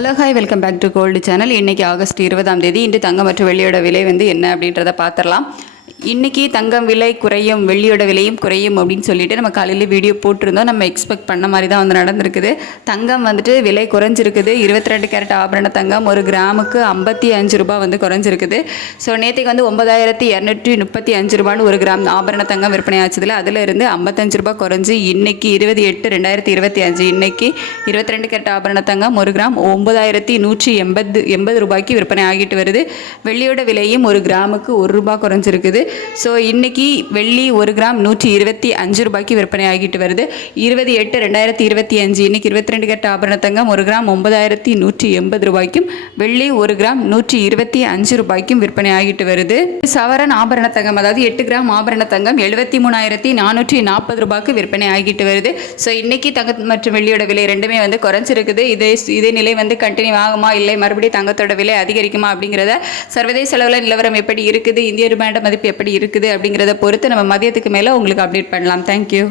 Hello hi welcome back to gold channel. இன்றைக்கி August 20ஆம் தேதி. இன்று தங்கம் மற்றும் வெள்ளியோட விலை என்ன அப்படின்றத பார்த்துடலாம். இன்றைக்கி தங்கம் விலை குறையும், வெள்ளியோட விலையும் குறையும் அப்படின்னு சொல்லிட்டு நம்ம காலையில் வீடியோ போட்டிருந்தோம். நம்ம எக்ஸ்பெக்ட் பண்ண மாதிரி தான் நடந்திருக்குது. தங்கம் விலை குறைஞ்சிருக்குது. 22 கேரட் ஆபரண தங்கம் ஒரு கிராமுக்கு 55 ரூபாய் குறைஞ்சிருக்குது. ஸோ நேற்றுக்கு 9235 ரூபான்னு ஒரு கிராம் ஆபரண தங்கம் விற்பனை ஆச்சதில் அதில் இருந்து 55 ரூபாய் குறைஞ்சி இன்னைக்கு 28/2025 இன்னைக்கு 22 கேரட் ஆபரண தங்கம் ஒரு கிராம் 9180 ரூபாய்க்கு விற்பனை ஆகிட்டு வருது. வெள்ளியோட விலையும் ஒரு கிராமுக்கு 1 ரூபாய் குறைஞ்சிருக்குது. ஸோ இன்னைக்கு வெள்ளி ஒரு கிராம் 125 ரூபாய்க்கு விற்பனை ஆகிட்டு வருது. 28/2025 இன்னைக்கு 22 கேரட் ஆபரண தங்கம் ஒரு கிராம் 9180 ரூபாய்க்கும் வெள்ளி ஒரு கிராம் 125 ரூபாய்க்கும் விற்பனை ஆகிட்டு வருது. சவரன் ஆபரண தங்கம் அதாவது 8 கிராம் ஆபரண தங்கம் 73,440 ரூபாய்க்கு விற்பனை ஆகிட்டு வருது. ஸோ இன்னைக்கு தங்கம் மற்றும் வெள்ளியோட விலை ரெண்டுமே குறைஞ்சிருக்குது. இதே நிலை கண்டினியூ ஆகுமா, இல்லை மறுபடியும் தங்கத்தோட விலை அதிகரிக்குமா அப்படிங்கிறத சர்வதேச அளவில் நிலவரம் எப்படி இருக்குது, இந்திய ரூபாயோட மதிப்பு எப்படி இருக்குது அப்படிங்கிறத பொறுத்து நம்ம மதியத்துக்கு மேலே உங்களுக்கு அப்டேட் பண்ணலாம். தேங்க்யூ.